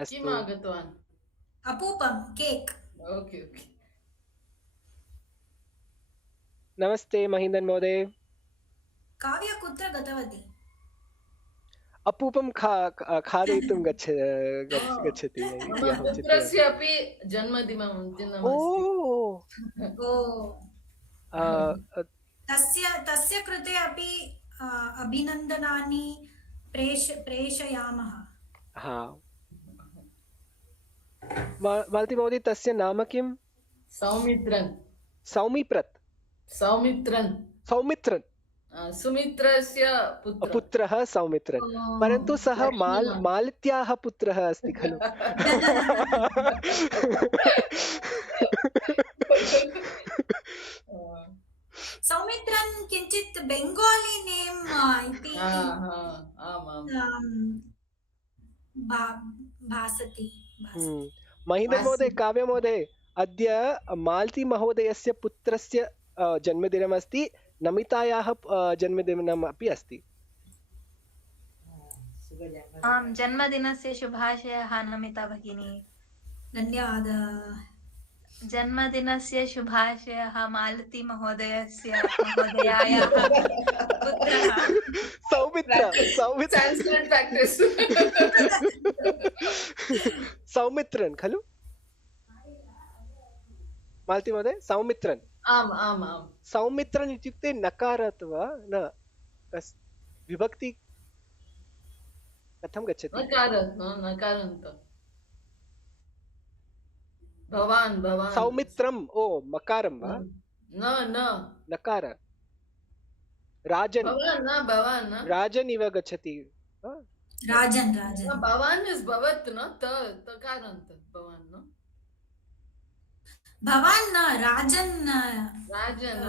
किम् अस्तु आगतवान्? अपूपं केक्। Okay okay. नमस्ते महीन्दन् महोदय। काव्या कुत्र गतवती? अपूपं खादयितुं गच्छति मम इति अहं चिन्तयामि। पुत्रस्य अपि ओ जन्मदिनमस्ति। ओ अ, तस्य कृते अपि अभिनन्दनानि प्रेषयामः। हा मालती महोदय, तस्य नाम किं? सौमित्रन्। सौमित्रन्। सौमित्रन्। सौमित्रन् सुमित्रस्य पुत्रः। पुत्रः सौमित्रन्, परन्तु सः लक्ष्मणः। मालत्याः पुत्रः अस्ति खलु? सौमित्रन् किञ्चित् बेङ्गाली नेम् इति भासति। महीन्दन् महोदय, काव्य महोदय, अद्य मालती महोदयस्य पुत्रस्य जन्मदिनमस्ति, नमितायाः जन्मदिनम् अपि अस्ति। आम्, जन्मदिनस्य शुभाशयः नमिता भगिनी। धन्यवादः। जन्मदिनस्य शुभाशयः मालती महोदयायाः पुत्रः सौमित्रन् खलु मालती महोदय? सौमित्रन्। आम् आम् आम्। सौमित्रन् इत्युक्ते नकार अथवा न विभक्ति कथं गच्छति? नकारान्त। भवान् भवान् सौमित्रम्। ओ मकारं वा? न न नकार। राजन्। भवान् राजन् इव गच्छति। राजन् भवान् इस् भवत् न तकारान्त भवान् न भवान् न राजन् राजन्।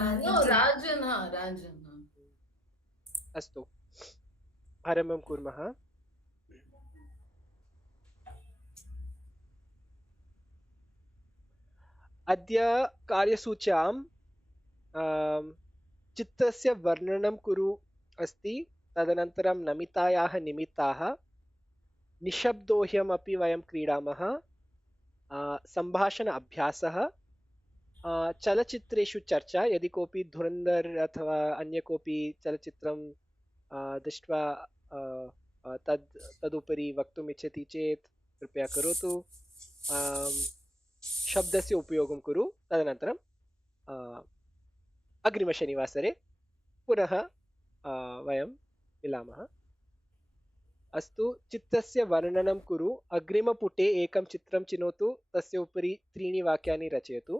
अस्तु, आरम्भं कुर्मः। अद्य कार्यसूच्यां चित्तस्य वर्णनं कुरु अस्ति, तदनन्तरं नमितायाः निमित्ताः, निशब्दोह्यमपि वयं क्रीडामः, सम्भाषण अभ्यासः, चलचित्रेषु चर्चा, यदि कोऽपि धुरन्धर अथवा अन्य कोऽपि चलचित्रं दृष्ट्वा तदुपरि वक्तुम् इच्छति चेत् कृपया करोतु। शब्दस्य उपयोगं कुरु। तदनन्तरं अग्रिमशनिवासरे पुनः वयं मिलामः। अस्तु, चित्तस्य वर्णनं कुरु। अग्रिमपुटे एकं चित्रं चिनोतु, तस्य उपरि 3 वाक्यानि रचयतु।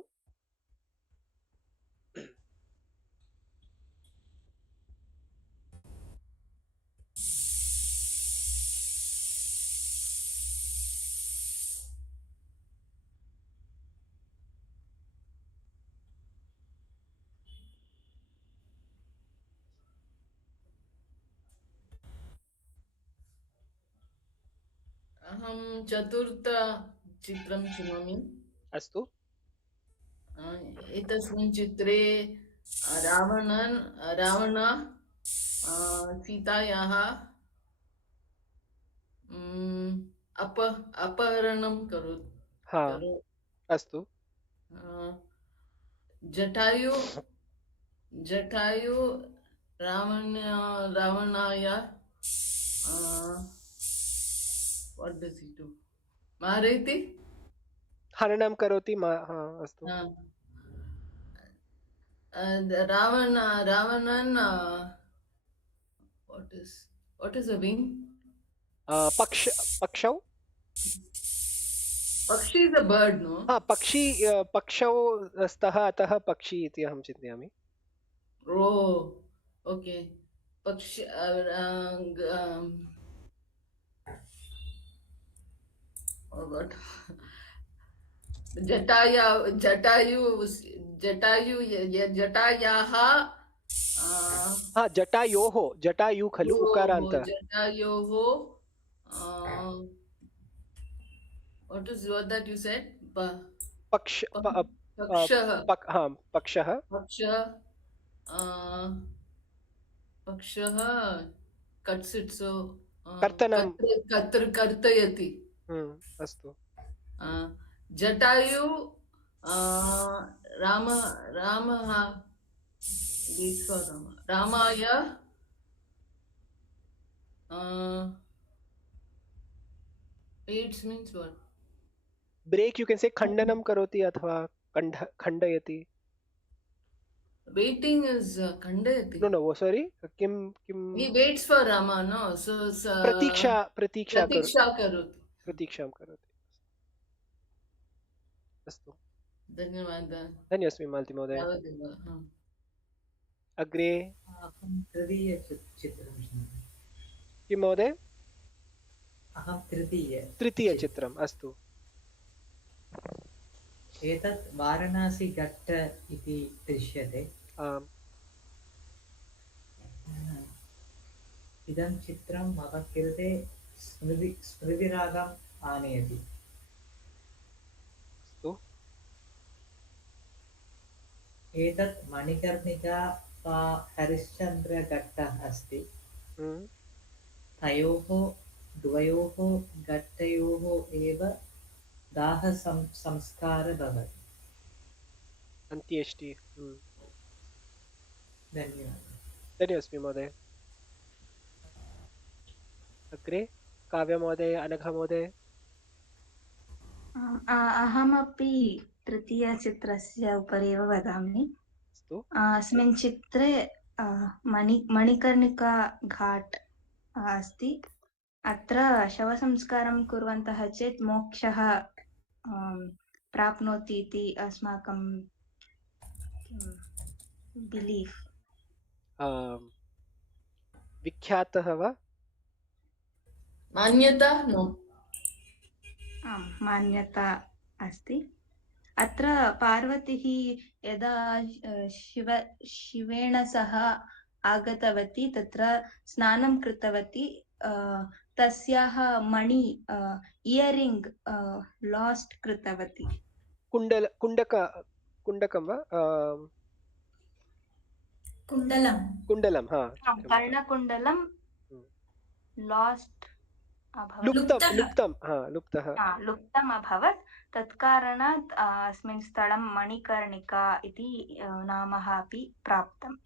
अहं चतुर्थ चित्रं चिनोमि। अस्तु। एतस्मिन् चित्रे रावण सीतायाः अपहरणं करोति। अस्तु। जटायु रावणाय what does he do? मारयति, हननं करोति। अस्तु। रावणन् what is a wing? पक्षौ। पक्षी is a bird, no? पक्षौ स्तः, अतः पक्षी इति अहं चिन्तयामि। ओके। पक्षी जटायाः जटायु खलु उकारान्त। जटायोः what is what that you said? पक्षः cuts it, so कर्तयति। अस्तु। जटायु राम रामः waits for Ramaya waits means what? Break you can say खंडनम करोति अथवा खंडयति। Waiting is khandayati. नो नो वो सॉरी किम किम He waits for Rama, no? So प्रतीक्षा प्रतीक्षा pratiksha karoti. प्रतीक्षां करोति। अस्तु धन्यवादः। धन्योस्मि मालती महोदय। तावदेव, हा। अग्रे अहं तृतीयचित्रं किं महोदय? अहं तृतीयचित्रम् अस्तु। एतत् वाराणसी घट्ट इति दृश्यते। आम् इदं चित्रं मम कृते स्मृतिरागम् आनयति। अस्तु एतत् मणिकर्णिका वा हरिश्चन्द्रघट्टः अस्ति। तयोः द्वयोः घट्टयोः एव दाहसंस्कारः भवति। अन्त्येष्टि। धन्यवादः। धन्योस्मि महोदय। अग्रे काव्य महोदय, अनघा महोदय। अहमपि तृतीयचित्रस्य उपरि एव वदामि। अस्तु अस्मिन् चित्रे मणिकर्णिका घाट् अस्ति। अत्र शवसंस्कारं कुर्वन्तः चेत् मोक्षः प्राप्नोति इति अस्माकं बिलीफ्। विख्यातः वा? मान्यता नो। आम्, मान्यता अस्ति। अत्र पार्वतीः यदा शिवेन सह आगतवती तत्र स्नानं कृतवती। तस्याः मणि इयरिङ्ग् लास्ट् कृतवती। कुण्डकं वा? कुण्डलं हा कर्णकुण्डलं लास्ट् लुप्तम् अभवत्। तत्कारणात् अस्मिन् स्थलं मणिकर्णिका इति नामः अपि प्राप्तम्।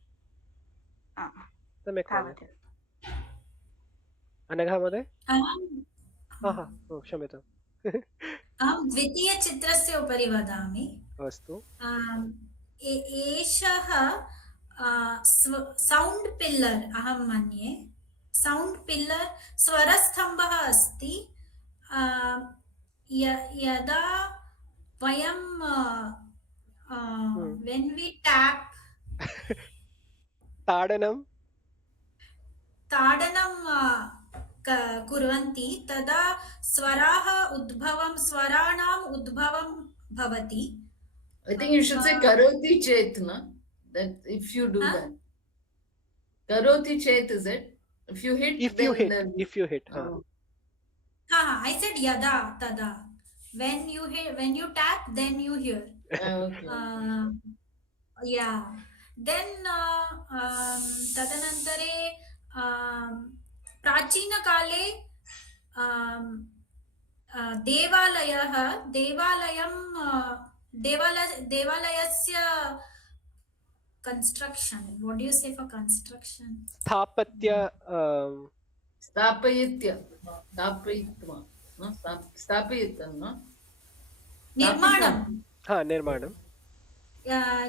सम्यक् अनघा महोदय। क्षम्यताम्। अहं द्वितीयचित्रस्य उपरि वदामि। अस्तु। एषः सौण्ड् पिल्लर् अहं मन्ये। सौण्ड् पिल्लर् स्वरस्तम्भः अस्ति। यदा वयं when we tap ताडनं कुर्वन्ति तदा स्वराणाम् उद्भवं भवति। I think you should say karoti chet, na? That if you do that. Karoti chet is it? If you hit. If you hit. I said yada tada. When you tap, then you hear. Okay. Yeah. Then तदनन्तरे प्राचीनकाले देवालयस्य construction. What do you say for construction? निर्माणं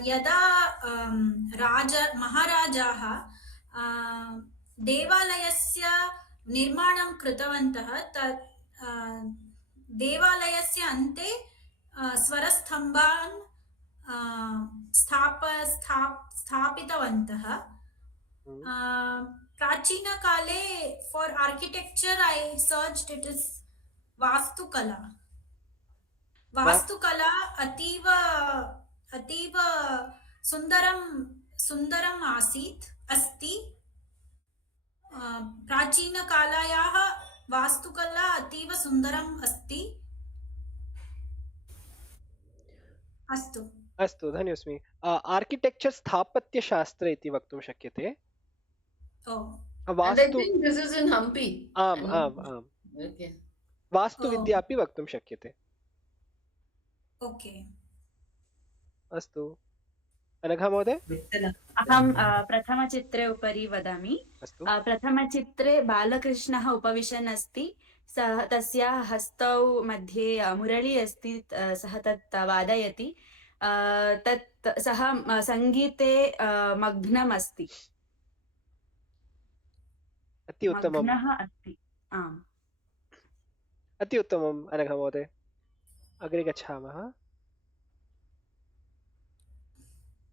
यदा महाराजाः देवालयस्य निर्माणं कृतवन्तः तत् देवालयस्य अन्ते स्वरस्तम्भान् स्थापितवन्तः। प्राचीनकाले for architecture I searched it is वास्तुकला अतीव सुन्दरम् अस्ति। प्राचीनकालायाः वास्तुकला अतीव सुन्दरम् अस्ति। अस्तु धन्योस्मि। आर्किटेक्चर् स्थापत्यशास्त्र इति वक्तुं शक्यते। And I think this is in Hampi. आम्। Okay. वास्तुविद्या अपि वक्तुं शक्यते। ओके अस्तु, अनघा महोदय। विठ्ठल अहं प्रथमचित्रे उपरि वदामि। अस्तु। प्रथमचित्रे बालकृष्णः उपविशन् अस्ति। सः तस्य हस्तौ मध्ये मुरळी अस्ति। सः तत् वादयति। तत् सः सङ्गीते मग्नम् अस्ति। अति उत्तमम्, मग्नः अस्ति। आम्, अति उत्तमम् अनघा महोदय। अग्रे गच्छामः।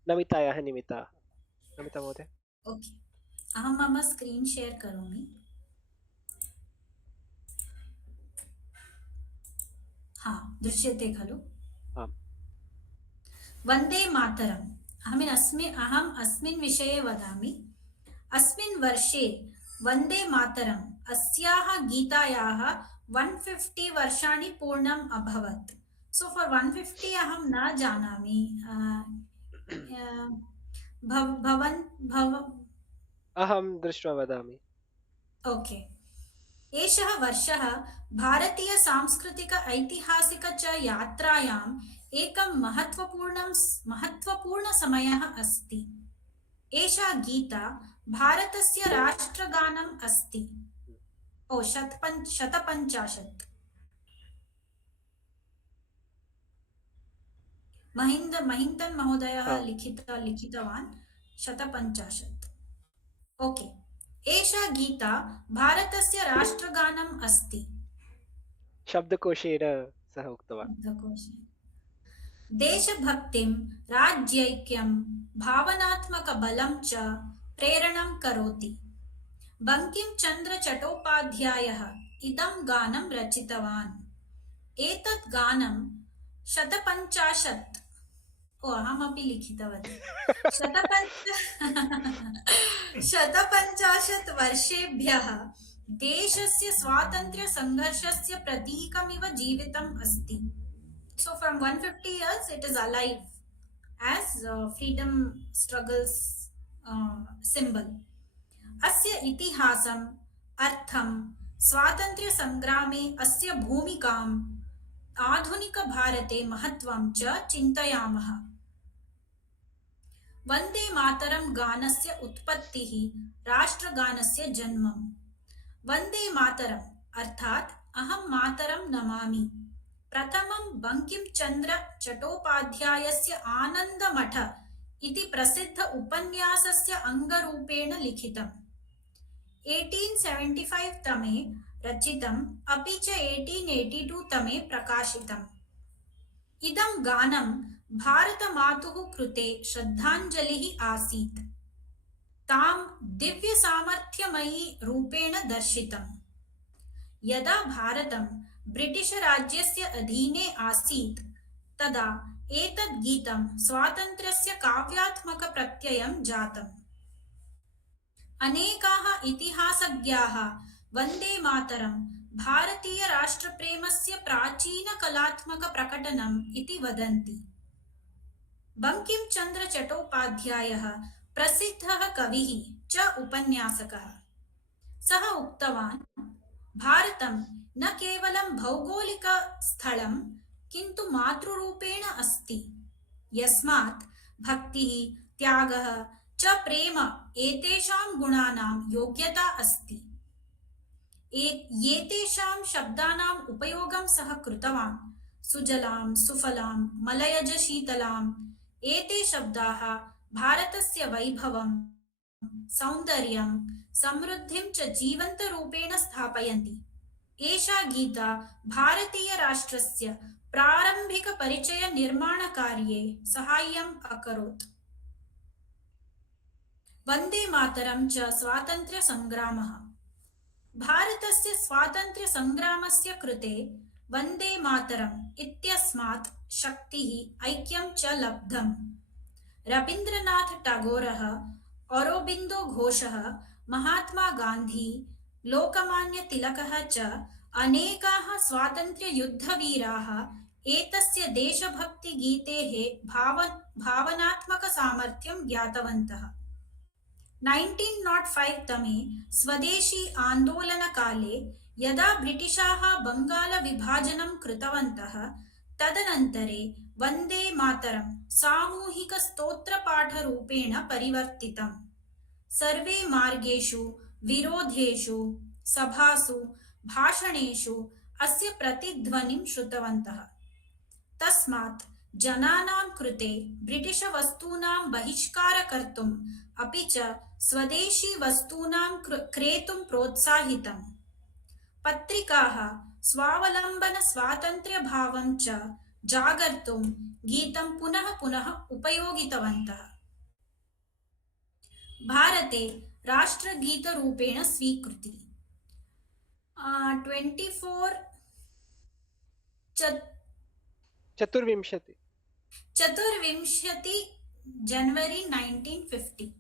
नमितायाः निमिता, नमिता महोदय। ओके अहं मम स्क्रीन् शेर् करोमि। हा दृश्यते खलु? आम्। वन्दे मातरम्। अहम् अस्मिन् विषये वदामि। अस्मिन् वर्षे वन्दे मातरम् अस्याः गीतायाः 150 वर्षाणि पूर्णम् अभवत्। सो फॉर 150 अहं न जानामि। अहं दृष्ट्वा वदामि। ओके एषः वर्षः भारतीय सांस्कृतिक ऐतिहासिक च यात्रायाम् एकं महत्वपूर्णसमयः अस्ति। एषा गीता भारतस्य राष्ट्रगानम् अस्ति। ओ 150 महिन्तन् महोदयः लिखितवान् 150। ओके एषा गीता भारतस्य राष्ट्रगानम् अस्ति। शब्दकोशेन सः उक्तवान्। देशभक्तिं, राज्यैक्यं, भावनात्मकबलं च प्रेरणं करोति। बङ्किमचन्द्र चट्टोपाध्यायः इदं गानं रचितवान्। एतत् गानं 150 अहमपि लिखितवती 150 वर्षेभ्यः देशस्य स्वातन्त्र्यसङ्घर्षस्य प्रतीकमिव जीवितम् अस्ति। So from 150 years it is alive as freedom struggles symbol. अस्य इतिहासम्, अर्थं, स्वातन्त्र्यसङ्ग्रामे अस्य भूमिकाम्, आधुनिकभारते महत्त्वं च चिन्तयामः। वन्दे मातरं गानस्य उत्पत्तिः, राष्ट्रगानस्य जन्मम्। वन्दे मातरम् अर्थात् अहं मातरं नमामि प्रथमं बङ्किमचन्द्र चट्टोपाध्यायस्य आनन्दमठ इति प्रसिद्ध उपन्यासस्य अङ्गरूपेण लिखितम्। 1875 तमे रचितम् अपि च 1882 तमे प्रकाशितम्। इदं गानं भारतमातुः कृते श्रद्धाञ्जलिः आसीत्। तां दिव्यसामर्थ्यमयी रूपेण दर्शितम्। यदा भारतं ब्रिटिश राज्यस्य अधीने आसीत् तदा एतत् गीतं स्वातन्त्र्यस्य काव्यात्मकप्रत्ययं जातम्। अनेकाः इतिहासज्ञाः वन्दे मातरं भारतीयराष्ट्रप्रेमस्य प्राचीनकलात्मकप्रकटनम् इति वदन्ति। बङ्किमचन्द्र चट्टोपाध्यायः प्रसिद्धः कविः च उपन्यासकः। सः उक्तवान्, भारतं न केवलं भौगोलिकस्थलं किन्तु मातृरूपेण अस्ति, यस्मात् भक्तिः, त्यागः च प्रेम एतेषां गुणानां योग्यता अस्ति। एतेषां शब्दानाम् उपयोगं सः कृतवान्। सुजलां, सुफलां, मलयज शीतलाम् एते शब्दाः भारतस्य वैभवं, सौन्दर्यं, समृद्धिं च जीवन्तरूपेण स्थापयन्ति। एषा गीता भारतीयराष्ट्रस्य प्रारम्भिकपरिचयनिर्माणकार्ये साहाय्यम् अकरोत्। वन्दे मातरं च स्वातन्त्र्यसङ्ग्रामः। भारतस्य स्वातन्त्र्यसङ्ग्रामस्य कृते वन्दे मातरम् इत्यस्मात् शक्तिः, ऐक्यं च लब्धम्। रवीन्द्रनाथ टैगोरः, अरोबिन्दो घोषः, महात्मा गान्धी, लोकमान्य तिलकः च अनेकाः स्वातन्त्र्ययुद्धवीराः एतस्य देशभक्तिगीतेः भावनात्मकसामर्थ्यं ज्ञातवन्तः। 1905 तमे स्वदेशी आन्दोलनकाले यदा ब्रिटिशाः बङ्गालविभाजनं कृतवन्तः तदनन्तरे वन्दे मातरं सामूहिकस्तोत्रपाठरूपेण परिवर्तितम्। सर्वे मार्गेषु, विरोधेषु, सभासु, भाषणेषु अस्य प्रतिध्वनिं श्रुतवन्तः। तस्मात् जनानां कृते ब्रिटिश वस्तूनां बहिष्कार कर्तुम् अपि च स्वदेशी वस्तूनां क्रेतुं प्रोत्साहितम्। पत्रिकाः स्वावलम्बन-स्वातन्त्र्यभावं च जागर्तुं गीतं पुनः पुनः उपयोगितवन्तः। भारते राष्ट्रगीतरूपेण स्वीकृति 24 जनवरी 1950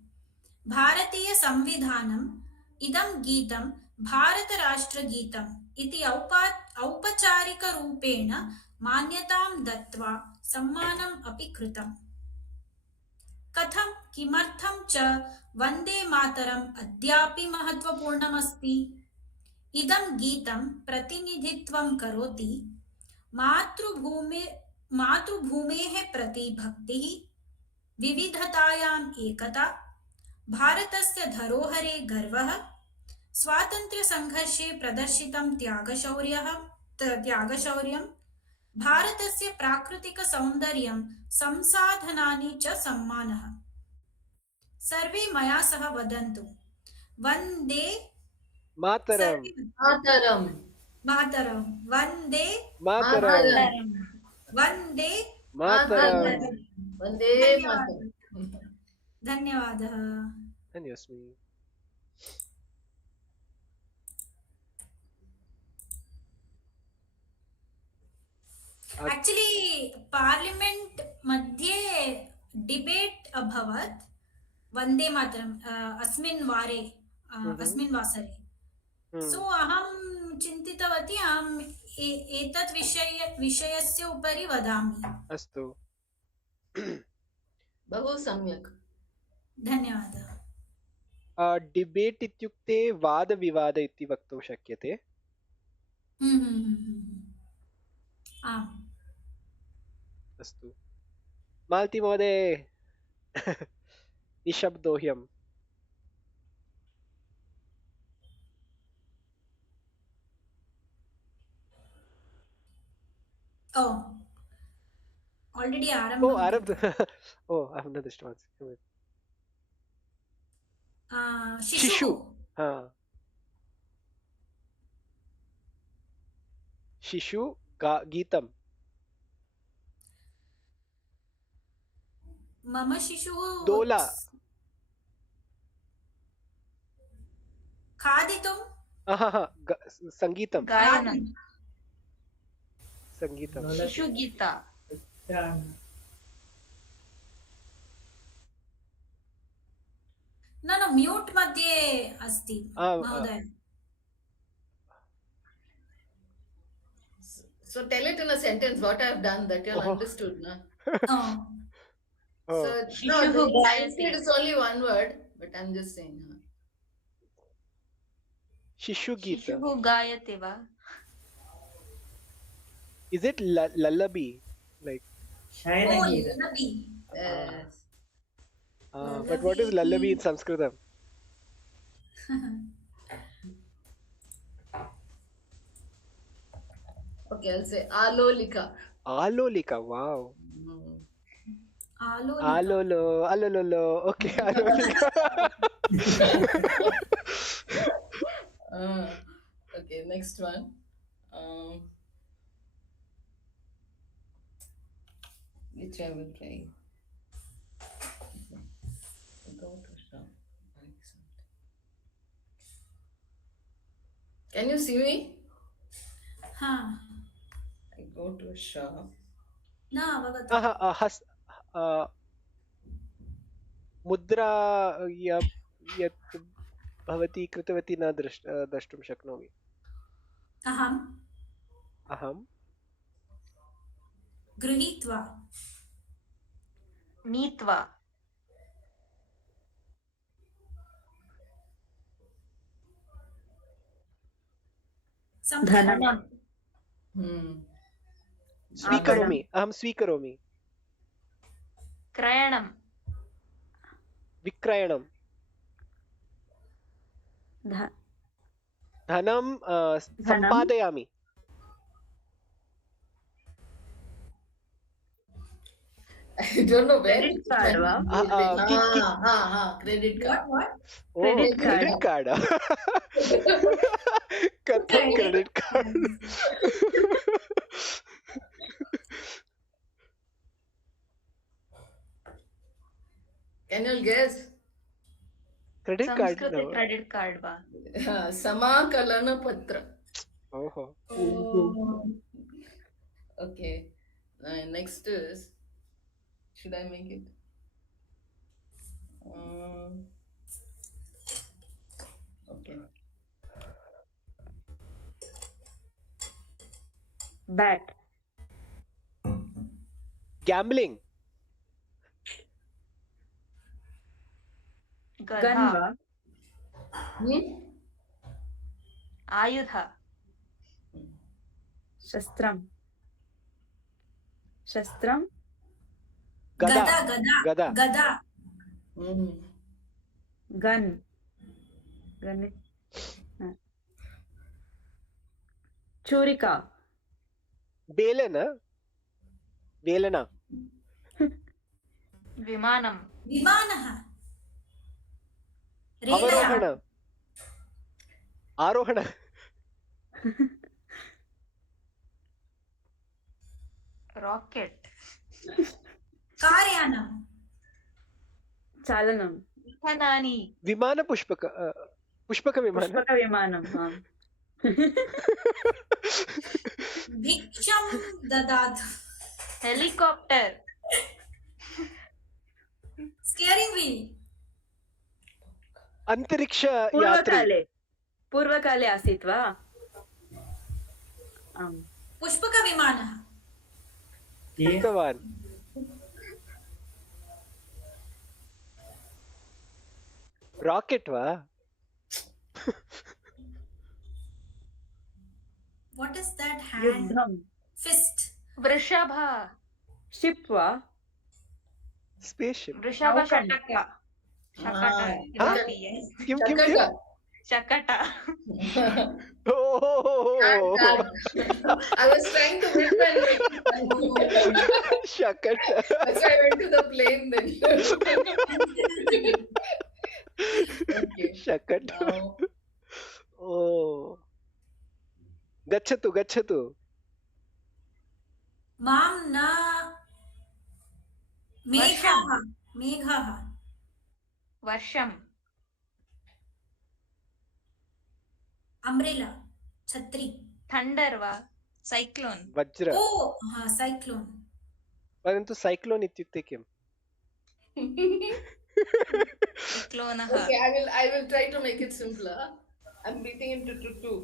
भारतीय संविधानम् इदं गीतं भारतराष्ट्रगीतम् इति औपचारिकरूपेण मान्यतां दत्त्वा सम्मानम् अपि कृतम्। कथं किमर्थं च वन्दे मातरम् अद्यापि महत्त्वपूर्णमस्ति? इदं गीतं प्रतिनिधित्वं करोति मातृभूमेः प्रति भक्तिः, विविधतायाम् एकता, भारतस्य धरोहरे गर्वः, स्वातन्त्र्यसङ्घर्षे प्रदर्शितं त्यागशौर्यं, भारतस्य प्राकृतिकसौन्दर्यं, संसाधनानि च सम्मानः। सर्वे मया सह वदन्तु वन्दे मातरम मातरम मातरं, वन्दे मातरम वन्दे मातरम। वन्दे मातरम। धन्यवादः। धन्योस्मि। एक्चुअली पार्लिमेंट मध्ये डिबेट अभवत् वन्दे मातरम् अस्मिन् वासरे। सो अहं चिन्तितवती अहम् एतत् विषयस्य उपरि वदामि। अस्तु। बहु सम्यक्। धन्यवादः। डिबेट् इत्युक्ते वादविवाद इति वक्तुं शक्यते। आम्। अस्तु। मालती महोदय निशब्दोऽह्यम्। Already आरब्ध। I have not understood. शिशु। शिशु गीतम्। मम शिशुः दोला। खादितुं सङ्गीतं। गायनं। सङ्गीतं। शिशुगीता। न म्यूट् मध्ये अस्ति महोदय। So tell it in a sentence what I have done that you have understood, na? So no, it is only one word, but I'm just saying. शिशुगीत। शिशुः गायते वा? Is it lullaby? Like lullaby. Yes. But what is lullaby in Sanskritam? Okay, I'll say Alolika. Alolika, wow. Alolika. Alololo. Okay, Alolika. Okay, next one. Which I will try. Go to shop. Can you see me? हाँ। I go to a shop. न अवगतम्। मुद्रा यत् भवती कृतवती न द्रष्टुं शक्नोमि। अहं गृहीत्वा। नीत्वा। something. धनं Hmm. स्वीकरोमि अहं स्वीकरोमि क्रयणं विक्रयणं ध- धनं सम्पादयामि I don't know where. Credit card वा? Credit card. What? ओ Credit card. क्रेडिट कार्ड कथं credit card Can you guess? Credit card संस्कृते क्रेडिट् कार्ड् वा Samakalana Patra. ओहो Okay. Next is, should I make it? Okay. bat gambling gun गधा वा? आयुध शस्त्रं शस्त्रं गदा Gada. गदा Gada. gun gun छुरिका बेलन बेलना विमानं विमानः. रेलयानम्. अवरोहण आरोहण राकेट् कार्यानं. चालनं विमानानि विमान पुष्पक विमान पुष्पकविमानं हाँ। भिक्षं ददातु. Helicopter Scaring me. अंतरिक्ष यात्री पूर्वकाले आसीत् वा? आम् पुष्पकविमानः. उक्तवान् राकेट् वा What is that hand? युद्धं Fist. वृषभ शिप् वा? स्पेसशिप् वृषभ नौकन्। शकट Ah, किं किं किं Chakata. शकट I was trying to whip and make. शकट That's why I went to the plane then. Okay. शकट Now, ओ गच्छतु गच्छतु मां न मेघः. मेघः. वर्षं अम्ब्रेला. छत्री. थण्डर् वा सैक्लोन् वज्र ओ साइक्लोन. परन्तु साइक्लोन् इत्युक्ते किम् विक्लोनः okay, I will try to make it simpler. I'm beating into two.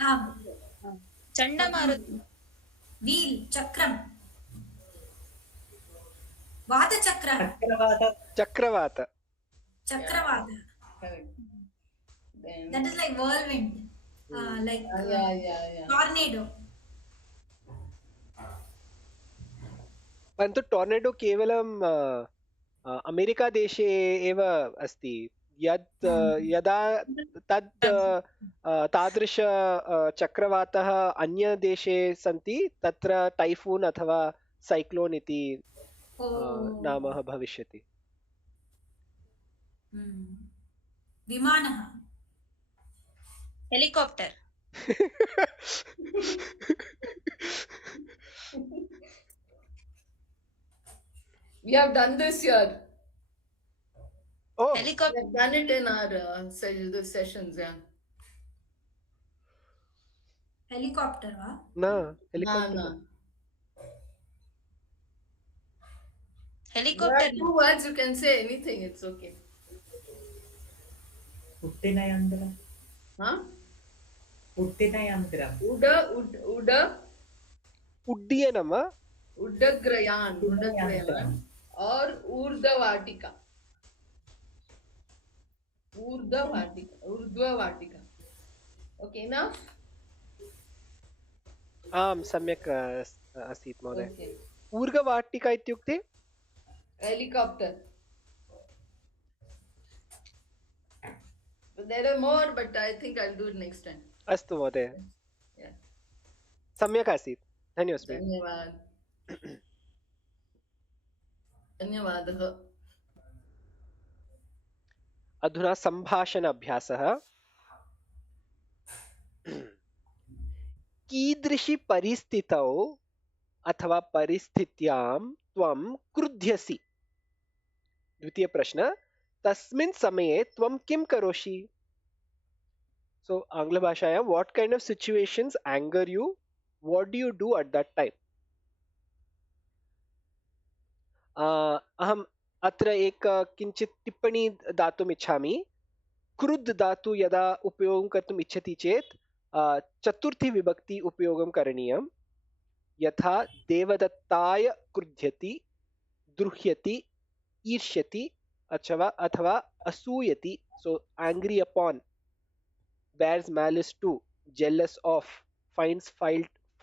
आम्. चण्डमारुतः व्हील. चक्रम. वातचक्रः. चक्रवात चक्रवात चक्रवातः. Correct. Then, That is like whirlwind. Like yeah. tornado. परन्तु टोर्नेडो केवलं अमेरिकादेशे एव अस्ति यत् यदा तद् तादृश चक्रवातः अन्यदेशे सन्ति तत्र टैफून् अथवा साइक्लोन् इति नामः भविष्यति विमानः. Helicopter we have done this year. ओ We helicopter have done it in our the sessions, yeah. Helicopter वा? न No. Helicopter helicopter Two words, you can say anything, it's okay. उट्टिनयन्त्रं Huh? उट्टिनयन्त्रं Uda, उड्डयनं वा Udagrayan, or Urdhavatika. Okay, enough? आम् सम्यक् आसीत् महोदय। Okay. ऊर्गवाटिका इत्युक्ते Helicopter. But there are more, but I think I'll do it next time. अस्तु महोदय, Yeah. सम्यक् आसीत्, धन्योऽस्मि। धन्यवाद। धन्यवादः। अधुना सम्भाषण अभ्यासः। कीदृशी परिस्थितौ अथवा परिस्थित्यां त्वं क्रुध्यसि? द्वितीयप्रश्न, तस्मिन् समये त्वं किं करोषि? So आङ्ग्लभाषायां what kind of situations anger you? What do you do at that time? अहम् अत्र किञ्चित् टिप्पणी दातुम् इच्छामि। क्रुद् धातु यदा उपयोगं कर्तुम् इच्छति चेत् चतुर्थी विभक्ति उपयोगं करणीयं। यथा देवदत्ताय क्रुध्यति, द्रुह्यति, ईर्ष्यति अथवा असूयति। So angry upon, bears malice to, jealous of, finds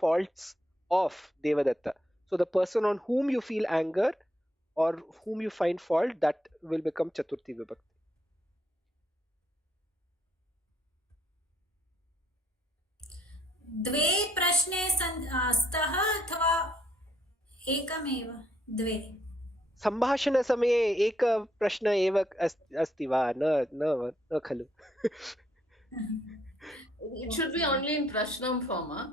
faults of Devadatta. So the person on whom you feel anger or whom you find fault, that will become Chaturthi Vibhakti. द्वे प्रश्ने स्तः अथवा एकमेव? द्वे। सम्भाषणसमये एक प्रश्न एव अस्ति वा? न खलु? It should be only in Prashnam form, huh?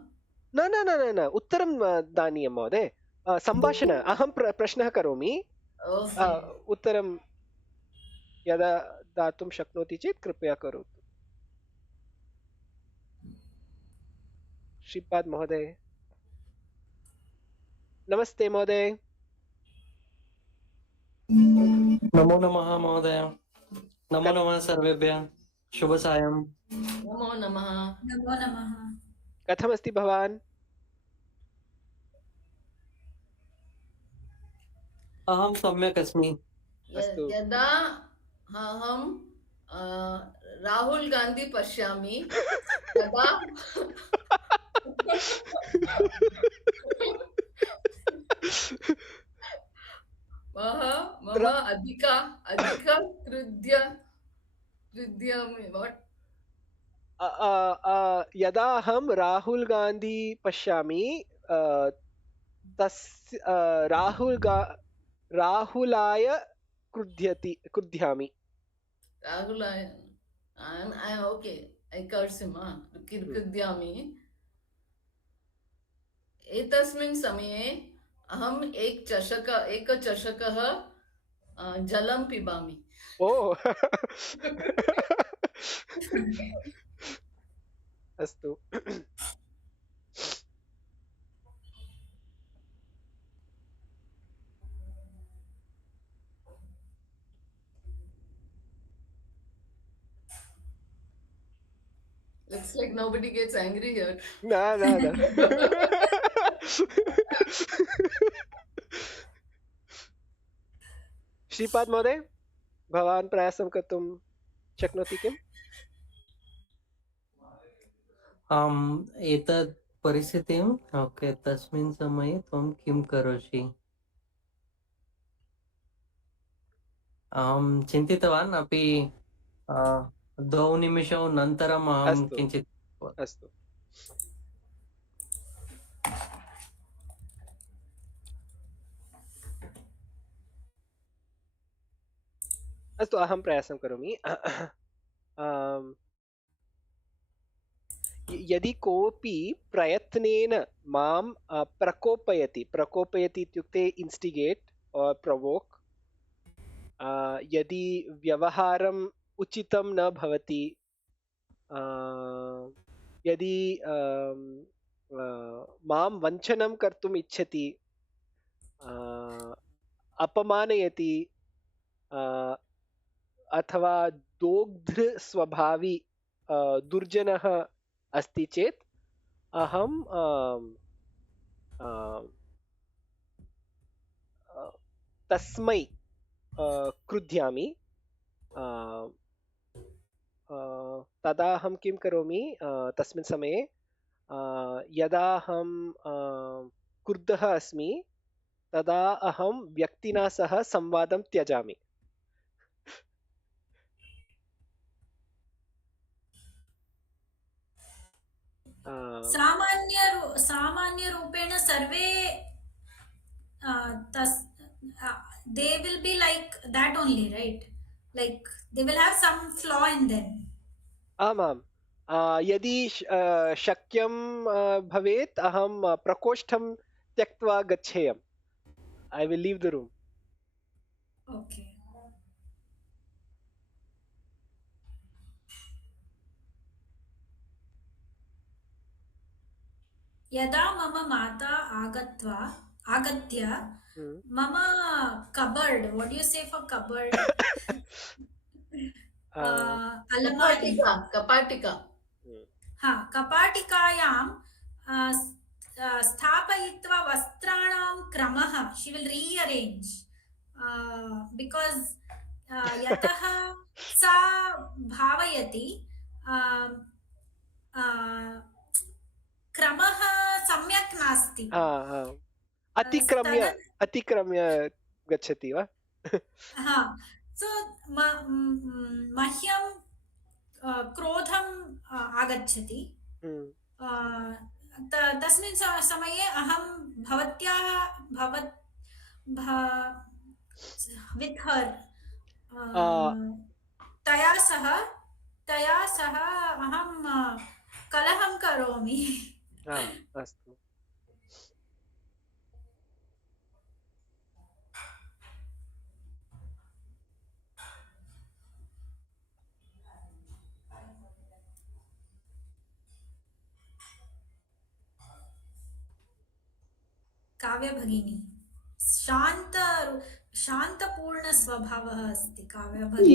न उत्तरं दानीयं महोदय। सम्भाषण अहं प्रश्नः करोमि, Okay. उत्तरं यदा दातुं शक्नोति चेत् कृपया करोतु। श्रीपाद महोदय। नमस्ते महोदय। नमो नमः महोदय। नमो नमः सर्वेभ्यः। शुभ सायं। नमो नमः। नमो नमः। कथमस्ति भवान्? अहं सम्यक् अस्मि। अस्तु। यदा अहं राहुल गांधी पश्यामि तदा मम अधिक क्रुद्यामि। What? यदा अहं राहुल गांधी पश्यामि राहुलाय क्रुध्यामि। राहुलाय I'm okay. I curse him. क्रुद्यामि। एतस्मिन् समये अहम् एकचषकः जलं पिबामि। ओ अस्तु। Looks like nobody gets angry here. न श्रीपाद महोदय, भवान् प्रयासं कर्तुं शक्नोति किम्? एतत् परिस्थितिम् ओके, तस्मिन् समये त्वं किं करोषि? अहं चिन्तितवान् अपि 2 निमिषौ अनन्तरम् अहं किञ्चित्। अस्तु। अस्तु, अहं प्रयासं करोमि। यदि कोऽपि प्रयत्नेन मां प्रकोपयति इत्युक्ते इन्स्टिगेट् और प्रोवोक्, यदि व्यवहारम् उचितं न भवति, यदि मां वञ्चनं कर्तुम् इच्छति, अपमानयति अथवा दोग्ध्र स्वभावी दुर्जनः अस्ति चेत् अहं तस्मै क्रुध्यामि। तदा अहं किं करोमि तस्मिन् समये यदा अहं क्रुद्धः अस्मि तदा अहं व्यक्तिना सह संवादं त्यजामि। सामान्यरूपेण सर्वे they will be like that only, right? Like they will have some flaw in them. आमाम् यदि शक्यं भवेत् अहं प्रकोष्ठं त्यक्त्वा गच्छेयम्। I will leave the room. Okay. यदा मम माता आगत्य मम cupboard, what do you say for cupboard? अलमारी, कपाटिका हाँ, कपाटिकायां स्थापयित्वा वस्त्राणां क्रमः, she will rearrange because यतः सा भावयति क्रमः सम्यक् नास्ति। अतिक्रम्य गच्छति वा? हाँ, so मह्यं क्रोधम् आगच्छति। तस्मिन् समये अहं with her तया सह अहं कलहं करोमि। अस्तु। काव्य भगिनी शान्तपूर्ण स्वभावः अस्ति काव्य भगिनी।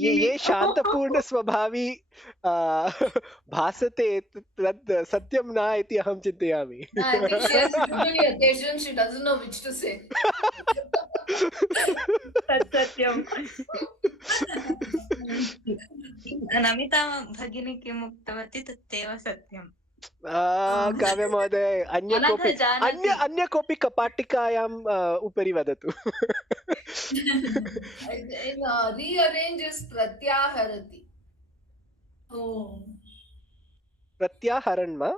ये शान्तपूर्ण स्वभावी भासते तद् सत्यं न इति अहं चिन्तयामि। I think she has too many occasions, she doesn't know which to say. सत्यं। नमिता भगिनी किम् उक्तवती तदेव सत्यम्। काव्य महोदय अन्य कोऽपि कपाटिकायाम् उपरि वदतु। Rearrange is प्रत्याहरति। प्रत्याहरण मा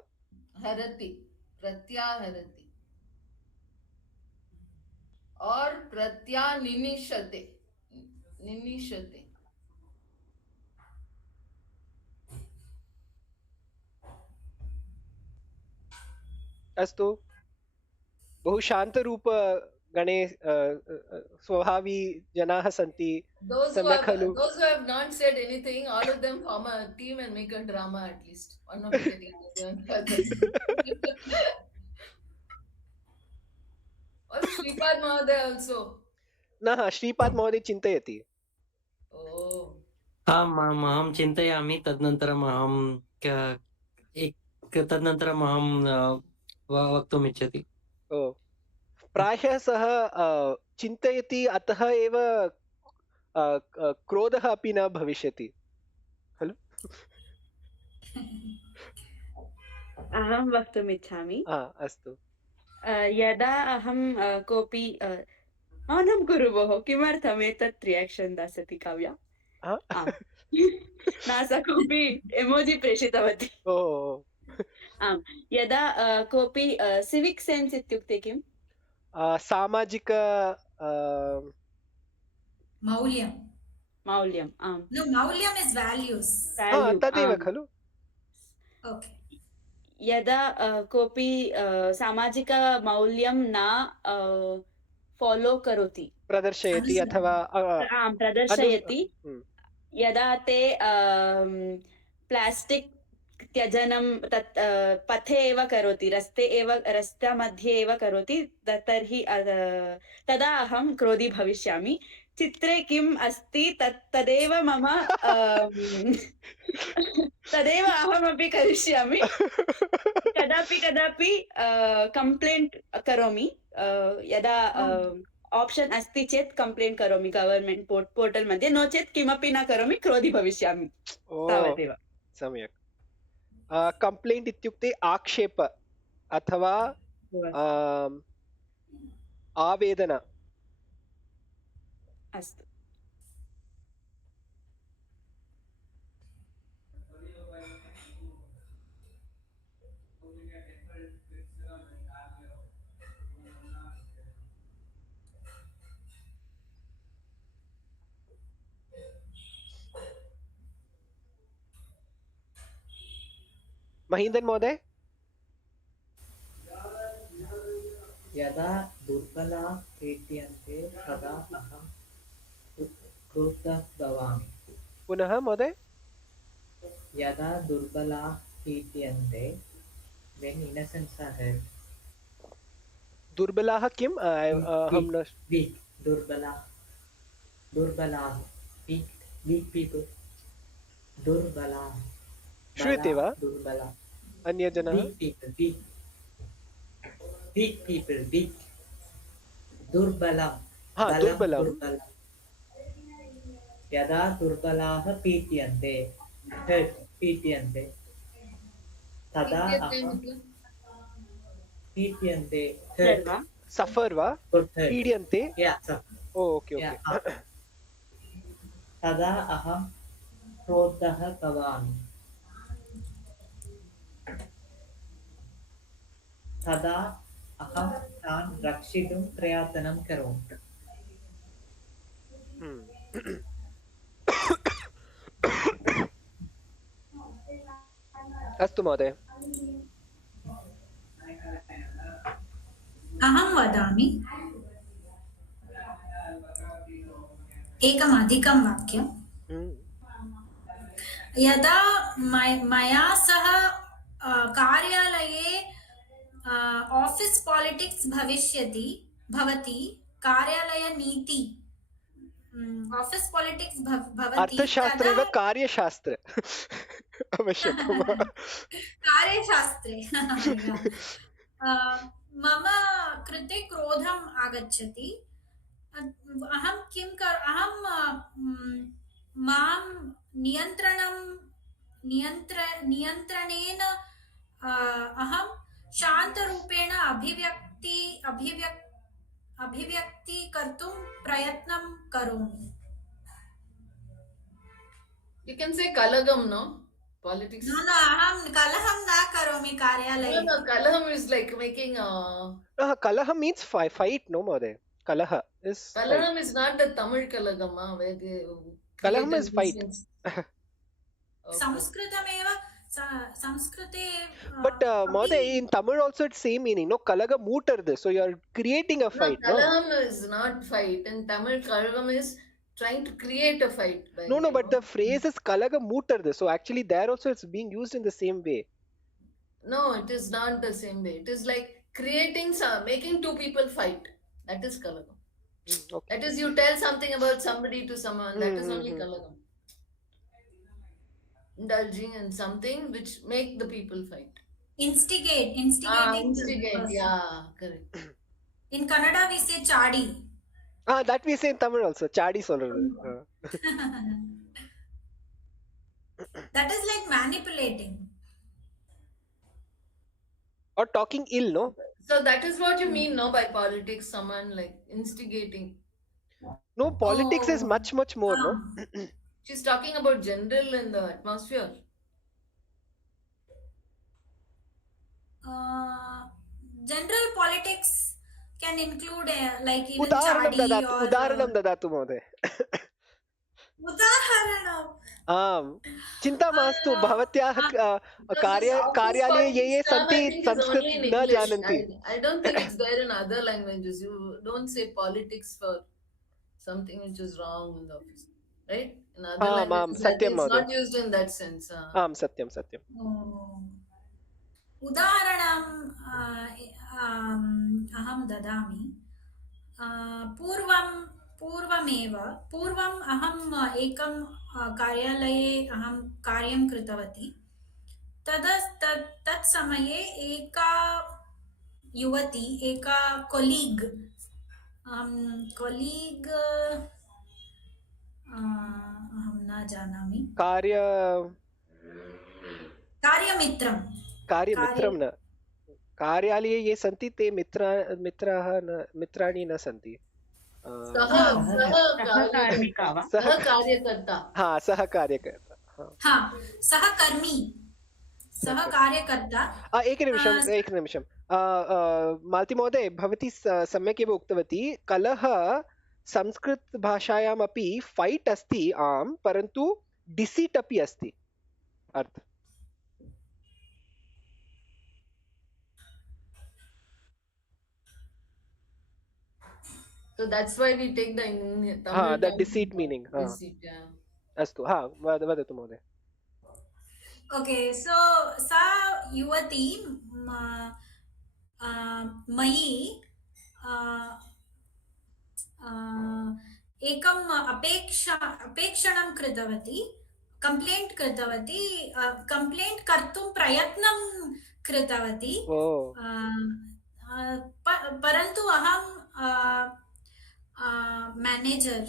हरति प्रत्याहरति और प्रत्यानिनिशते निनिशते। अस्तु बहु शान्तरूप गणे स्वभावी जनाः सन्ति। Those who have not said anything, all of them form a team and make a drama at least. One of them getting or Shripad Mahoday also. न श्रीपाद महोदय चिन्तयति। आम् अहं चिन्तयामि तदनन्तरम् अहं वक्तुम् इच्छति। प्रायः सः चिन्तयति अतः एव क्रोधः अपि न भविष्यति खलु। अहं वक्तुम् इच्छामि। अस्तु। यदा अहं कोऽपि मौनं कुरु भोः, किमर्थम् एतत् रियाक्षन् दास्यति काव्या? सा कोऽपि एमोजि प्रेषितवती। आम्, यदा कोऽपि सिविक् सेन्स् इत्युक्ते किम्? सामाजिक मौल्यम्। आम्, मौल्यम् इस् वाल्यूस्। तदेव खलु। यदा कोऽपि सामाजिकमौल्यं न फॉलो करोति, प्रदर्शयति अथवा प्रदर्शयति, यदा ते प्लास्टिक् त्यजनं तत् पथे एव करोति, रस्तामध्ये एव करोति, तर्हि तदा अहं क्रोधी भविष्यामि। चित्रे किम् अस्ति तदेव मम तदेव अहमपि करिष्यामि। कदापि कम्प्लेंट करोमि। यदा आप्शन् अस्ति चेत् कंप्लेंट करोमि गवर्नमेंट पोर्टल मध्ये, नो चेत् किमपि न करोमि, क्रोधी भविष्यामि। ओ तावदेव। सम्यक्। कंप्लेंट इत्युक्ते आक्षेप अथवा आवेदन। अस्तु। महीन्दन् महोदय। यदा दुर्बलाः पीड्यन्ते तदा अहं क्रुद्धः भवामि। पुनः महोदय। यदा दुर्बलाः पीड्यन्ते, when innocents are hurt. दुर्बलाः किम्? अहं न Weak. दुर्बलाः weak people. दुर्बलाः श्रूयते वा? दुर्बलाः अन्यजनः? weak people, weak. दुर्बलं दुर्बलं। यदा दुर्बलाः पीड्यन्ते, पीड्यन्ते तदा अहं पीड्यन्ते सफर वा? पीड्यन्ते? Okay okay. तदा अहं क्रोधः भवामि। तदा अहं तान् रक्षितुं प्रयत्नं करोमि। अस्तु महोदय। अहं वदामि एकम् अधिकं वाक्यं। यदा मया सह कार्यालये ऑफिस पॉलिटिक्स भवति, कार्यालयनीति ऑफिस पॉलिटिक्स भवति, अर्थशास्त्रे वा कार्यशास्त्रे? आवश्यकं वा? कार्यशास्त्रे मम कृते क्रोधम् आगच्छति। अहं मां नियन्त्रणेन अहं शान्तरूपेण अभिव्यक्ति कर्तुं प्रयत्नं करोमि। You can say kalagam, no? Politics. No, अहं कलहं न करोमि कार्यालये। No, kalaham is like making a... Kalaham means fight, no mother. Kalaha is Kalaham is not the Tamil kalagam, where they... Kalaham is fight. संस्कृतमेव संस्कृते But mother, in Tamil also it's same meaning, no? Kalaga mootardu, so you are creating a fight, no? Kalaham is not fight. In Tamil, kalagam is trying to create a fight. No, but the phrase is kalaga mootardu, so actually there also it's being used in the same way. No, it is not the same way. It is like creating making two people fight. That is kalagam. Okay. That is, you tell something about somebody to someone. That is only kalagam. Indulging in something which make the people fight. Instigate. Yeah, correct. In Kannada we say chadi. That we say in Tamil also. Chadi solradhu. That is like manipulating. Or talking ill, no? So that is what you mean, no, by politics, someone like instigating. No, politics is much more, no? She's talking about general in the atmosphere. General politics can include like even Udaharanam chadi dadatu, or udaharanam dadatu mहोदय. उदाहरणं चिन्ता मास्तु भवत्याः कार्यालये ये सन्ति संस्कृतं न जानन्ति. I don't think it's there in other languages. You don't say politics for something which is wrong in the office, right? In other languages, satyam it's mहोदय. not used in that sense. सत्यं उदाहरणं अहं ददामि. पूर्वम् अहम् एकं कार्यालये अहं कार्यं कृतवती. तत् समये एका युवती, एका कोलीग् कोलीग् अहं न जानामि। कार्यमित्रं कार्यमित्रं न, कार्यालये ये सन्ति ते मित्राणि न सन्ति। सह सहकार्मिका वा? सहकार्यकर्ता। हा, सहकार्यकर्ता। हा, सहकर्मी, सहकार्यकर्ता। एकनिमिषं मालती महोदय, भवती सम्यक् एव उक्तवती, कलह संस्कृतभाषायामपि फैट् अस्ति, आम्, परन्तु डिसीट् अपि अस्ति अर्थ। So that's why we take the Tamil the term deceit meaning. deceit, yeah. अस्तु, हा, वदतु महोदय। ओके, सो सा युवती मयि एकम् अपेक्षणं कृतवती, कंप्लेंट कृतवती, कंप्लेंट कर्तुं प्रयत्नं कृतवती। परन्तु अहं मैनेजर,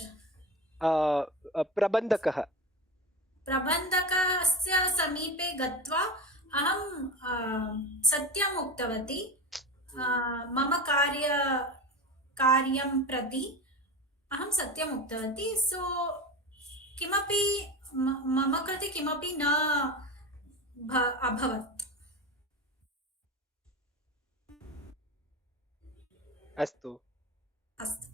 प्रबन्धकस्य समीपे गत्वा अहं सत्यम् उक्तवती, मम कार्यं प्रति अहं सत्यम् उक्तवती। सो किमपि मम कृते किमपि न अभवत्। अस्तु अस्तु,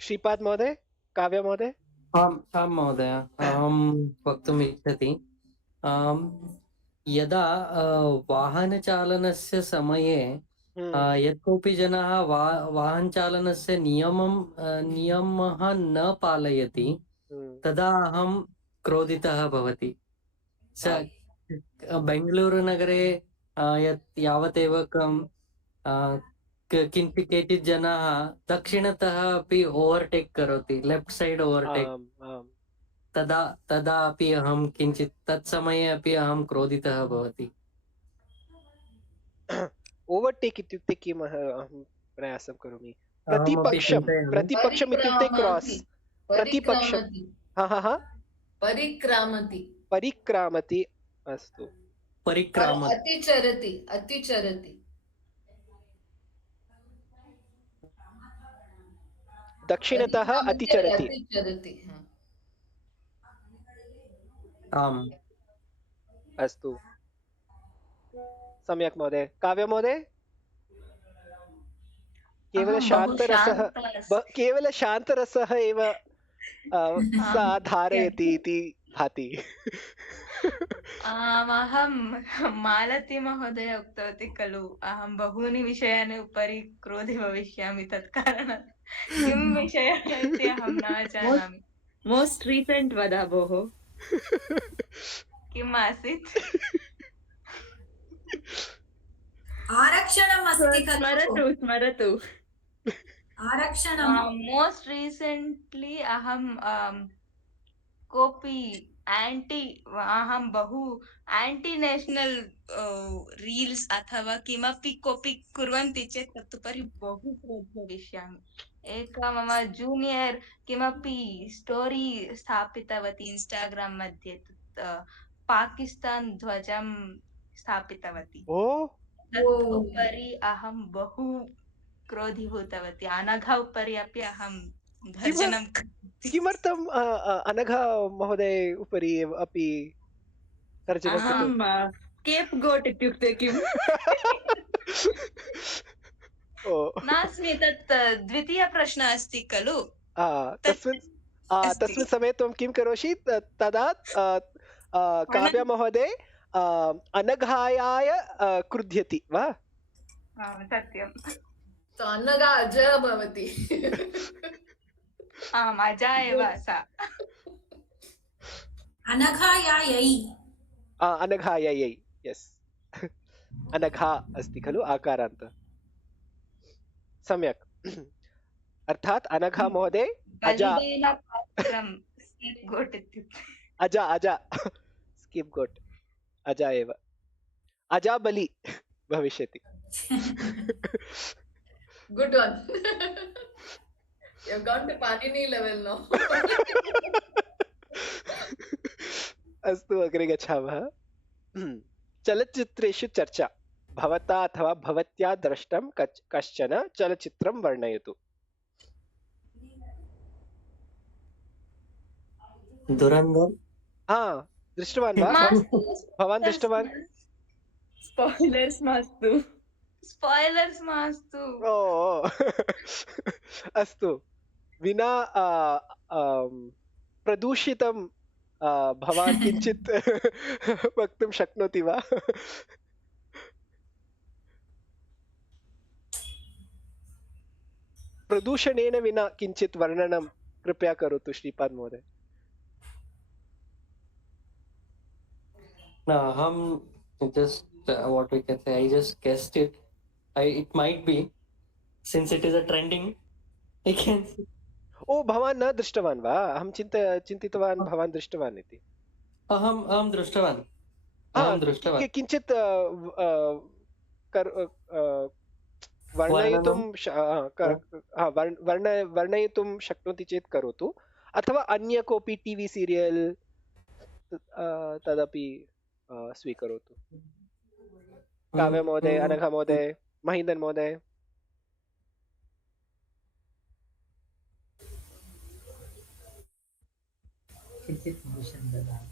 श्रीपाद महोदय, काव्य महोदय। आं महोदय, अहं वक्तुम् इच्छति, यदा वाहनचालनस्य समये यत् कोऽपि जनाः वाहनचालनस्य नियमः न पालयति, तदा अहं क्रोधितः भवति। बेङ्गलूरुनगरे यावदेव केचित् जनाः दक्षिणतः अपि ओवर्टेक् करोति, लेफ्ट् सैड् ओवर्टेक्, तदा अपि अहं किञ्चित् तत्समये अपि अहं क्रोधितः भवति। ओवर्टेक् इत्युक्ते किम्? अहं प्रयासं करोमि। प्रतिपक्षम् इत्युक्ते क्रॉस्, प्रतिपक्षं। परिक्रामति। अस्तु, अतिचरति। दक्षिणतः अतिचरति। आम्, अस्तु, सम्यक् महोदय। काव्य महोदय, केवल शान्तरसः एव सा धारयति इति भाति। अहं मालती महोदय उक्तवती खलु, अहं बहूनि विषयान् उपरि क्रोधे भविष्यामि, तत्कारणात् किं विषयः इति अहं न जानामि। मोस्ट् रीसेण्ट् वद भोः। किम् आसीत्? आरक्षणम् अस्ति खलु, स्मरतु। आरक्षणं। मोस्ट् रीसेण्ट्लि अहं कोऽपि अहं बहु एंटी नेशनल रील्स् अथवा किमपि कोऽपि कुर्वन्ति चेत् तदुपरि बहु क्रोधयिष्यामि। एका मम जूनियर् किमपि स्टोरी स्थापितवती इन्स्टाग्राम् मध्ये, पाकिस्तान् ध्वजं स्थापितवती। तदुपरि अहं बहु क्रोधीभूतवती। अनघा उपरि अपि अहं गर्जनं। किमर्थम् अनघा महोदय उपरि अपि गर्जनं कृतवती? स्केप् गोट् इत्युक्ते किम्? नास्मि, तत् द्वितीयप्रश्नः अस्ति खलु। तस्मिन् समये त्वं किं करोषि? तदा काव्य महोदय अनघायाय क्रुध्यति वा? सत्यं। अनघा अजः भवति। आम्, अजा एव सा। अनघायै, यस्, अनघा अस्ति खलु आकारान्त। सम्यक्, अर्थात् अनघा महोदय अजा स्किप् गोट्, अजा एव, अजा बलि। भविष्यति। Good one. You've gone to Panini level now. अस्तु अग्रे गच्छामः। चलच्चित्रेषु चर्चा। भवता अथवा भवत्या दृष्टं कश्चन चलच्चित्रं वर्णयतु। दुरन्धर। दृष्टवान् वा? मास्तु भवान् दृष्टवान्? स्पायलर्स् मास्तु। स्पायलर्स् मास्तु। ओ अस्तु, विना प्रदूषितं भवान् किञ्चित् वक्तुं शक्नोति वा? प्रदूषणेन विना किञ्चित् वर्णनं कृपया करोतु श्रीपाद महोदय। No, just what we can say. I just guessed it. It might be, since it is a trending. I can. ओ भवान् न दृष्टवान् वा? अहं चिन्तितवान् भवान् दृष्टवान् इति। अहं दृष्टवान्। अहं दृष्टवान्। किञ्चित् वर्णयितुं शक्नोति चेत् करोतु, अथवा अन्य कोऽपि टीवी सीरियल् तदपि स्वीकरोतु। काव्य महोदय, अनघा महोदय, महीन्दन् महोदय। किञ्चित् निमिषं ददामि।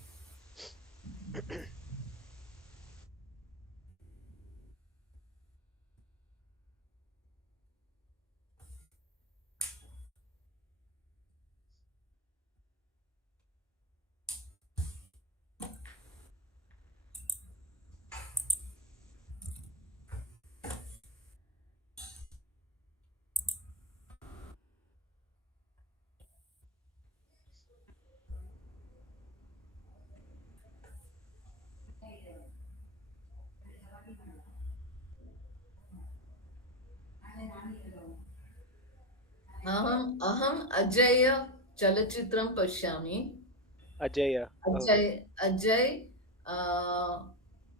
अहम् अजय चलचित्रं पश्यामि। अजय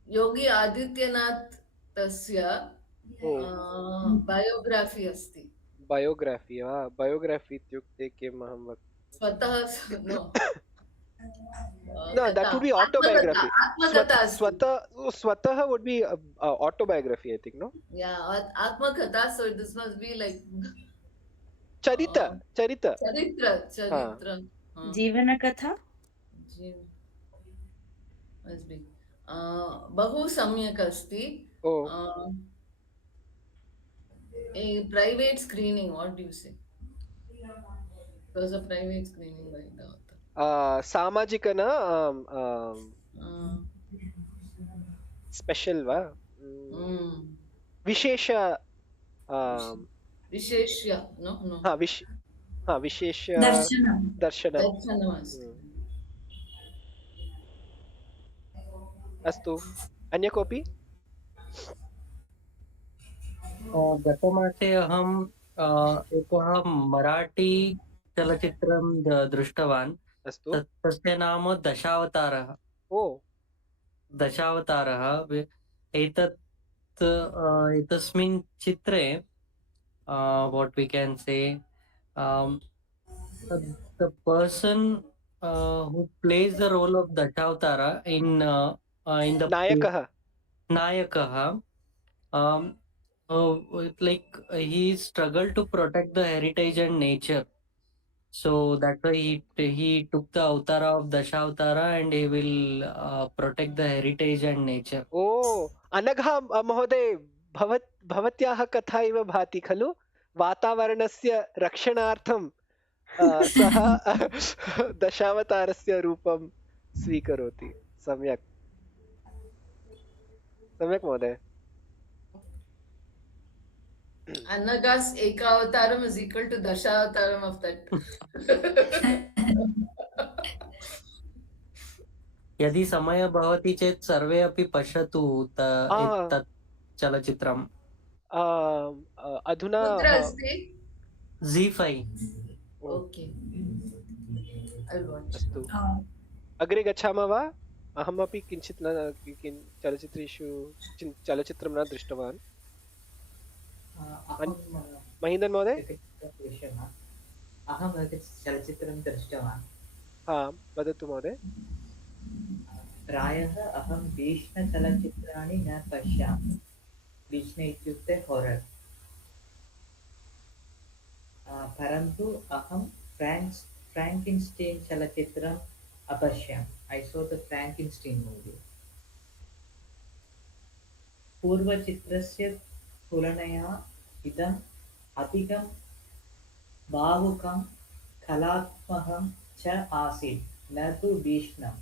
योगी आदित्यनाथ तस्य बायोग्राफी अस्ति। बायोग्राफी वा? बायोग्राफी इत्युक्ते किम्? अहं स्वतः No, that would be autobiography. आत्मकथा Swatah would be autobiography, I think, no? Yeah, आत्मकथा, so this must be like Charita. जीवनकथा। must be बहु सम्यक् अस्ति। A private screening, what do you say? It was a private screening by the author. सामाजिक न special वा? विशेष विशेष दर्शनम्। अस्तु, अन्य कोऽपि? गतमासे अहं एकः मराठी चलचित्रं दृष्टवान्। अस्तु। तस्य नाम दशावतारः। दशावतारः। एतस्मिन् चित्रे what we can say, the person who plays the role of Dashavatara in the Nayakah, like he struggled to protect the heritage and nature. So that's why he took the avatar of Dashavatara, and he will protect the heritage and nature. Anagha महोदय, भवत्याः कथा इव भाति खलु? वातावरणस्य रक्षणार्थं सः दशावतारस्य रूपं स्वीकरोति। सम्यक् महोदय। Anaga's Ekavataram is equal to Dashavataram of that. यदि समय भवति चेत् सर्वे अपि पश्यतु तत् चलचित्रम्। अधुना कुत्र अस्ति? ZEE5। Okay, I'll watch. अस्तु, अग्रे गच्छामः वा? अहमपि किञ्चित् न चलचित्रेषु चलचित्रं न दृष्टवान्। अहं महीन्दन् महोदय? एकचित्रं दृष्टवान्। अहम् चलचित्रं दृष्टवान्। वदतु महोदय। प्रायः अहं भीष्मचलचित्राणि न पश्यामि। भीष्म इत्युक्ते होरर्। परन्तु अहं फ्राङ्किन्स्टीन् चलचित्रम् अपश्यम्। I saw the Frankenstein movie. पूर्वचित्रस्य तुलनया इदम् अधिकं भावुकं कलात्मकं च आसीत्, न तु भीष्मम्.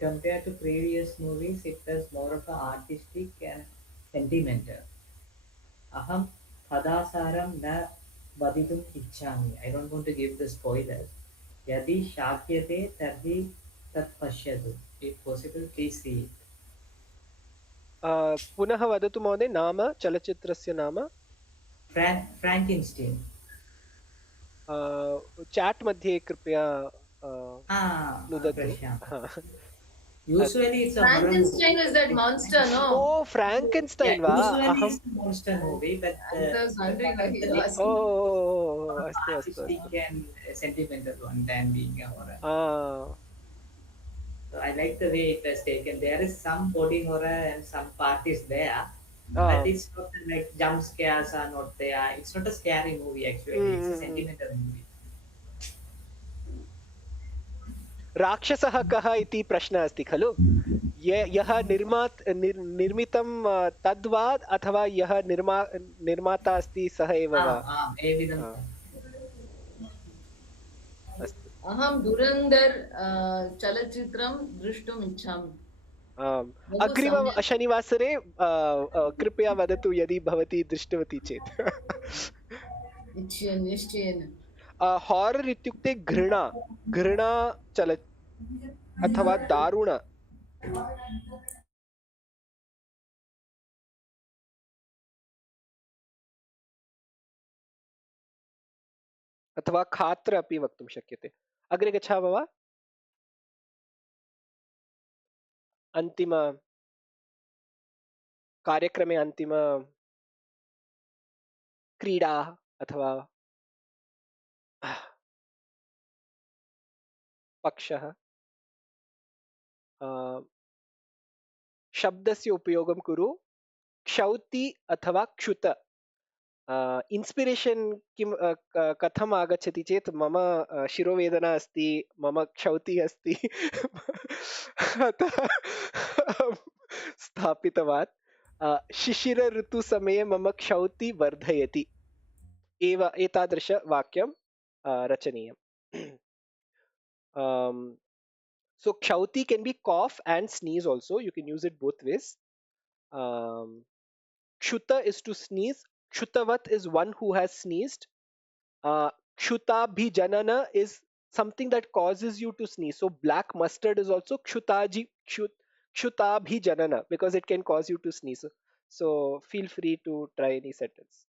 Compared to previous movies, it was more of an artistic and sentimental. अहं कथासारं न वदितुम् इच्छामि. I don't want to give the spoilers. यदि शक्यते तर्हि तत् पश्यतु. If possible, please see it. पुनः वदतु महोदय, नाम चलचित्रस्य नाम? Frankenstein. चाट् मध्ये कृपया नुदतु। पश्यामि. Usually it's a horror movie. Frankenstein is that monster, no? ओ फ्राङ्केन्स्टैन् वा? Usually it's a monster movie, but I was wondering why he was O asking. अस्तु अस्तु artistic and sentimental one than being a horror. अस्तु। So I like the way it was taken. There is some body horror and some part is there, but it's not like jump scares are not there. It's not a scary movie actually. It's a sentimental movie. राक्षसः कः इति प्रश्नः अस्ति खलु? यः निर्मितं तद्वा अथवा यः निर्माता अस्ति सः एव वा? एवम् अस्तु। अहं धुरन्धर चलचित्रं द्रष्टुम् इच्छामि। अग्रिम शनिवासरे कृपया वदतु यदि भवती दृष्टवती चेत्। निश्चयेन। हारर् इत्युक्ते घृणा अथवा दारुण। अथवा खात्र अपि वक्तुं शक्यते। अग्रे गच्छामः वा? अन्तिम कार्यक्रमे अन्तिम क्रीडा अथवा पक्षः शब्दस्य उपयोगं कुरु। क्षौति अथवा क्षुत। इन्स्पिरेशन् किं कथम् आगच्छति चेत् मम शिरोवेदना अस्ति, मम क्षौतिः अस्ति अतः स्थापितवान्। शिशिर ऋतुसमये मम क्षौति वर्धयति एव एतादृशवाक्यं रचनीयम्। So kshauti can be cough and sneeze also. You can use it both ways. Kshuta is to sneeze. Kshutavat is one who has sneezed. Kshutabhijanana is something that causes you to sneeze. So black mustard is also Kshutabhijanana because it can cause you to sneeze. So feel free to try any sentence.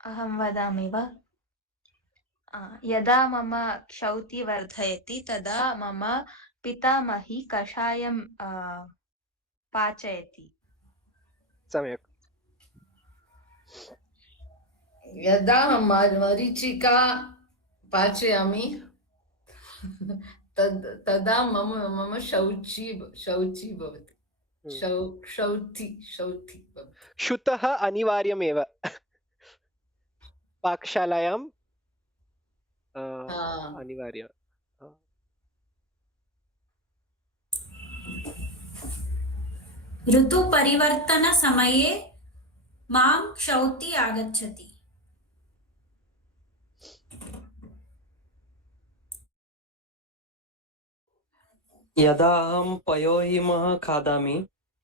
अहं वदामि वा? यदा मम क्षौति वर्धयति तदा मम पितामही कषायं पाचयति। सम्यक्। यदा मरीचिका पाचयामि तदा मम शौची भवति। क्षौति भवति। क्षुतः अनिवार्यमेव पाकशालायां अनिवार्य। ऋतुपरिवर्तनसमये मां क्षौती आगच्छति। यदा अहं पयोहिमः खादामि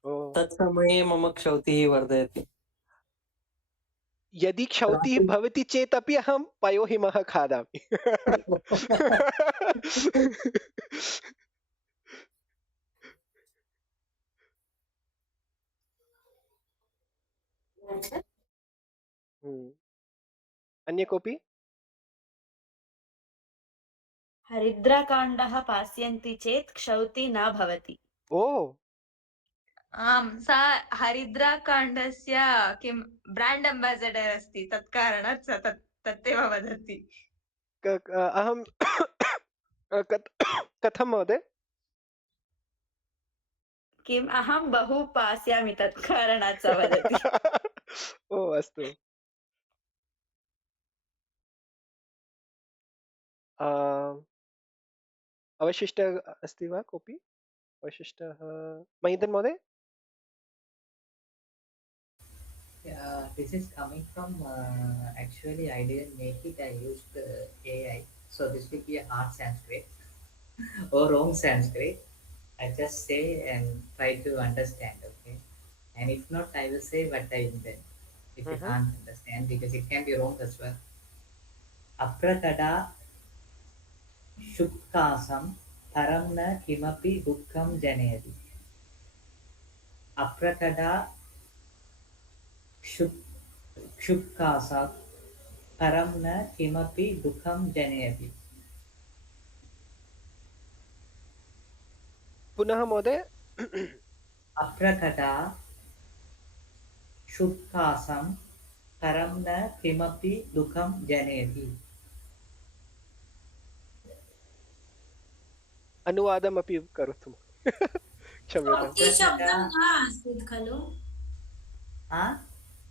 ओ तत्समये मम क्षौतिः वर्धयति। यदि क्षौतिः भवति चेत् अपि अहं पयोहिमः खादामि। अन्य कोऽपि? हरिद्राकाण्डः पास्यन्ति चेत् क्षौती न भवति। ओ आम्, सा हरिद्राकाण्डस्य किं ब्राण्ड् अम्बासेडर् अस्ति, तत्कारणात् सा तत्तेव वदति। अहं कथं महोदय? किम् अहं बहु पास्यामि तत्कारणात् सा वदति। ओ अस्तु। अवशिष्टः अस्ति वा कोऽपि? अवशिष्टः महीधर महोदय? This is coming from actually I didn't make it. I used AI, so this will be a hard Sanskrit or wrong Sanskrit. I just say and try to understand, okay? And if not, I will say what I intend. If you can't understand, because it can be wrong as well. Aprakada shukasam taramna kimapi dukkam janayati. Aprakada shukasam taramna kimapi dukkam janayati. पुनः महोदय? अप्रकटा शुक्कासं परं न किमपि दुःखं जनयति। अनुवादमपि करोतु। क्षम्यताम्। क्षौती शब्दं न आसीत् खलु?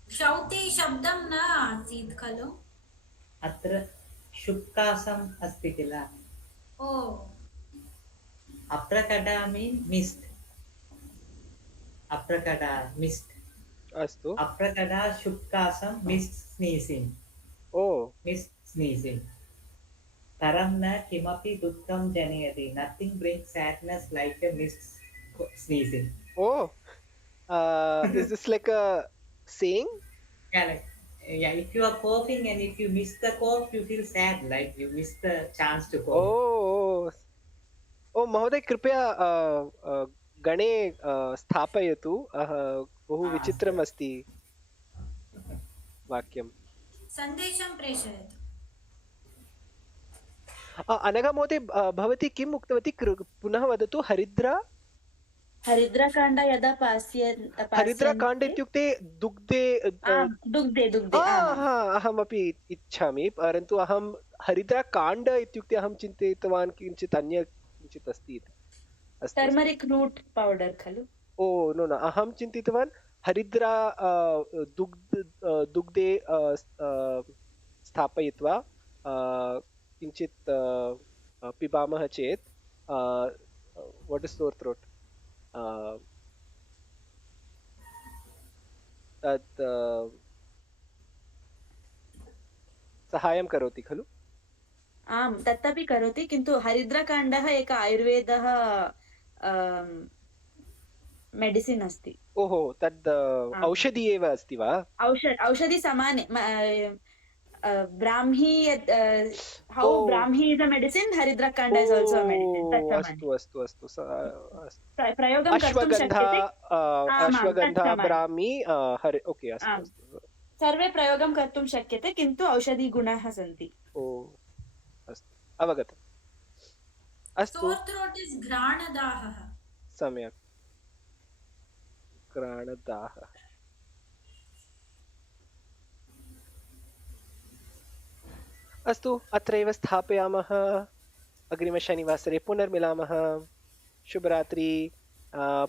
क्षौती शब्दं न आसीत् खलु? अत्र शुक्कासम् अस्ति किल? ओ अप्रकटा मीन् मिस्ट्। अप्रकटा मिस्ट्। अस्तु। अप्रकटा शुक्कासं मिस्ट् स्नीसिङ्ग्। ओ मिस्ट् स्नीसिङ्ग्। तरं न किमपि दुःखं जनयति. Nothing brings sadness like a mist sneezing. Oh, is this like a saying? Yeah, if you are coughing and if you miss the cough, you feel sad, like you miss the chance to cough. ओ महोदय कृपया गणे स्थापयतु। बहु विचित्रम् अस्ति वाक्यम्। सन्देशं प्रेषयतु। अनघा महोदय भवती किम् उक्तवती? पुनः वदतु। हरिद्राकाण्ड यदा हरिद्राकाण्ड इत्युक्ते दुग्धे? दुग्धे अहमपि इच्छामि, परन्तु अहं हरिद्राकाण्ड इत्युक्ते अहं चिन्तयितवान् किञ्चित् अन्य किञ्चित् अस्ति। टर्मरिक् रूट् पौडर् खलु? ओ नो न, अहं चिन्तितवान् हरिद्रा दुग्धे स्थापयित्वा किञ्चित् पिबामः चेत् वाट् इस् सोर् थ्रोट्, तत् सहायं करोति खलु? आम्, तदपि करोति, किन्तु हरिद्राकाण्डः एक आयुर्वेदः मेडिसिन् अस्ति। ओहो, तद् औषधि एव अस्ति वा? औषधि समाने। ब्राह्मी how Brahmi is a medicine, हरिद्राकाण्ड is also a medicine. अस्तु अस्तु अस्तु। प्रयोगं कर्तुं शक्यते। अश्वगन्धा ब्राह्मी ओके अस्तु। सर्वे प्रयोगं कर्तुं शक्यते, किन्तु औषधिगुणाः सन्ति। ओ अस्तु, अवगतम्। अस्तु, सोर् थ्रोट् इस् घ्राणदाहः। सम्यक्, घ्राणदाहः। अस्तु, अत्रैव स्थापयामः। अग्रिमशनिवासरे पुनर्मिलामः। शुभरात्रि।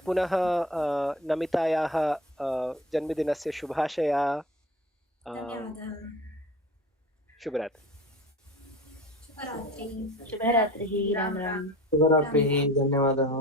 पुनः नमितायाः जन्मदिनस्य शुभाशया। धन्यवादः। शुभरात्रि। शुभरात्रि। शुभरात्रिः। राम राम। शुभरात्रिः। धन्यवादः।